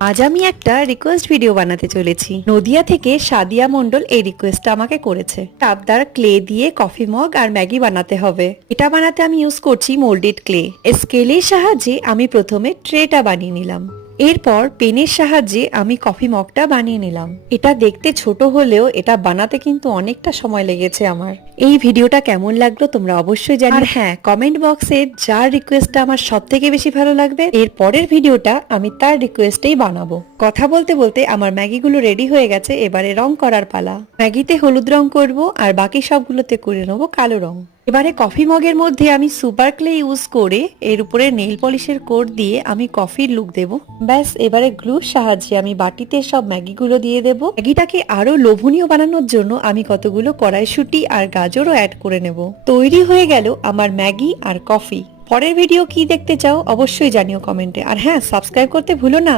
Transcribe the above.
আজ আমি একটা রিকোয়েস্ট ভিডিও বানাতে চলেছি। নদিয়া থেকে সাদিয়া মণ্ডল এই রিকোয়েস্টটা আমাকে করেছে। টাবদার ক্লে দিয়ে কফি মগ আর ম্যাগি বানাতে হবে। এটা বানাতে আমি ইউজ করছি মোল্ডেড ক্লে। স্কেলের সাহায্যে আমি প্রথমে ট্রেটা বানিয়ে নিলাম। এরপর পেনের সাহায্যে আমি কফি মগটা বানিয়ে নিলাম। এটা দেখতে ছোট হলেও এটা বানাতে কিন্তু অনেকটা সময় লেগেছে আমার। এই ভিডিওটা কেমন লাগলো তোমরা অবশ্যই জানিও। আর হ্যাঁ, কমেন্ট বক্সে যার রিকোয়েস্টটা আমার সব থেকে বেশি ভালো লাগবে এর পরের ভিডিওটা আমি তার রিকোয়েস্টেই বানাবো। কথা বলতে বলতে আমার ম্যাগিগুলো রেডি হয়ে গেছে, এবারে রং করার পালা। ম্যাগিতে হলুদ রং করব আর বাকি সবগুলোতে করে নেবো কালো রং। এবারে কফি মগের মধ্যে আমি সুপার ক্লে ইউজ করে এর উপরে নেল পলিশের কোট দিয়ে আমি কফির লুক দেব। ব্যাস, এবারে গ্লুর সাহায্যে আমি বাটিতে সব ম্যাগিগুলো দিয়ে দেব। ম্যাগিটাকে আরো লোভনীয় বানানোর জন্য আমি কতগুলো কড়াইশুঁটি আর গাজরও অ্যাড করে নেব। তৈরি হয়ে গেল আমার ম্যাগি আর কফি। পরের ভিডিও কি দেখতে চাও অবশ্যই জানিও কমেন্টে। আর হ্যাঁ, সাবস্ক্রাইব করতে ভুলো না।